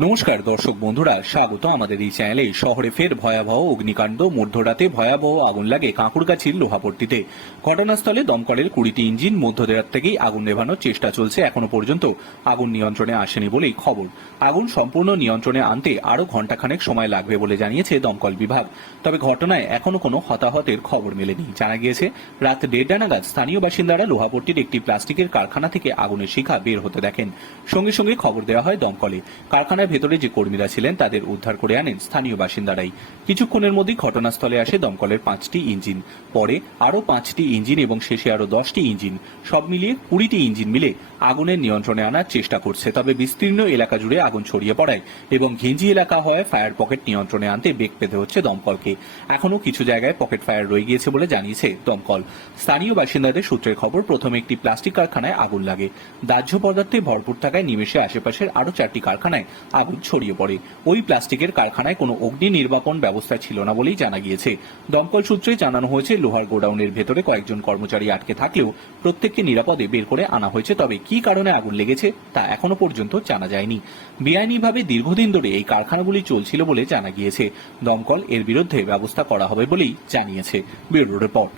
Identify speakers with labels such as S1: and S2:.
S1: নমস্কার, দর্শক বন্ধুরা, স্বাগত আমাদের এই চ্যানেলে। শহরে ফের ভয়াবহ অগ্নিকাণ্ড, মধ্যরাতে ভয়াবহ আগুন লাগে কাঁকুড়গাছির লোহাপট্টিতে। ঘটনাস্থলে দমকলের কুড়িটি ইঞ্জিন, মধ্যরাত থেকেই আগুন নেভানোর চেষ্টা চলছে এখনও পর্যন্ত। আগুন নিয়ন্ত্রণে আসেনি বলেই খবর। আগুন সম্পূর্ণ নিয়ন্ত্রণে আনতে আরও ঘণ্টাখানেক সময় লাগবে বলে জানিয়েছে দমকল বিভাগ। তবে ঘটনায় এখনও কোনো হতাহতের খবর মেলেনি। জানা গিয়েছে, রাত দেড়টা নাগাদ স্থানীয় বাসিন্দারা লোহাপট্টির একটি প্লাস্টিকের কারখানা থেকে আগুনের শিখা বের হতে দেখেন। সঙ্গে সঙ্গে খবর দেওয়া হয় দমকলে। কারখানার ভেতরে যে কর্মীরা ছিলেন, তাদের উদ্ধার করে আনেন স্থানীয় বাসিন্দারাই। কিছুক্ষণের মধ্যেই ঘটনাস্থলে আসে দমকলের পাঁচটি ইঞ্জিন। পরে আরও পাঁচটি ইঞ্জিন এবং শেষে আরও দশটি ইঞ্জিন। সব মিলিয়ে কুড়িটি ইঞ্জিন মিলে আগুনের নিয়ন্ত্রণে আনার চেষ্টা করছে। তবে বিস্তীর্ণ এলাকা জুড়ে আগুন ছড়িয়ে পড়ায় এবং ঘিঞ্জি এলাকা হওয়ায় ফায়ার পকেট নিয়ন্ত্রণে আনতে বেগ পেতে হচ্ছে দমকলকে। এখনও কিছু জায়গায় পকেট ফায়ার রয়ে গিয়েছে বলে জানিয়েছে দমকল। স্থানীয় বাসিন্দাদের সূত্রের খবর, প্রথমে একটি প্লাস্টিক কারখানায় আগুন লাগে। দাহ্য পদার্থে ভরপুর থাকায় নিমেষে আশেপাশের আরও চারটি কারখানায় আগুন ছড়িয়ে পড়ে। ওই প্লাস্টিকের কারখানায় কোনো অগ্নি নির্বাপন ব্যবস্থা ছিল না বলেই জানা গিয়েছে। দমকল সূত্রে জানানো হয়েছে, লোহার গোডাউনের ভেতরে কয়েকজন কর্মচারী আটকে থাকলেও প্রত্যেককে নিরাপদে বের করে আনা হয়েছে। তবে কি কারণে আগুন লেগেছে তা এখনও পর্যন্ত জানা যায়নি। বেআইনিভাবে দীর্ঘদিন ধরে এই কারখানাগুলি চলছিল বলে জানা গিয়েছে। দমকল এর বিরুদ্ধে ব্যবস্থা করা হবে বলেই জানিয়েছে। Bureau report.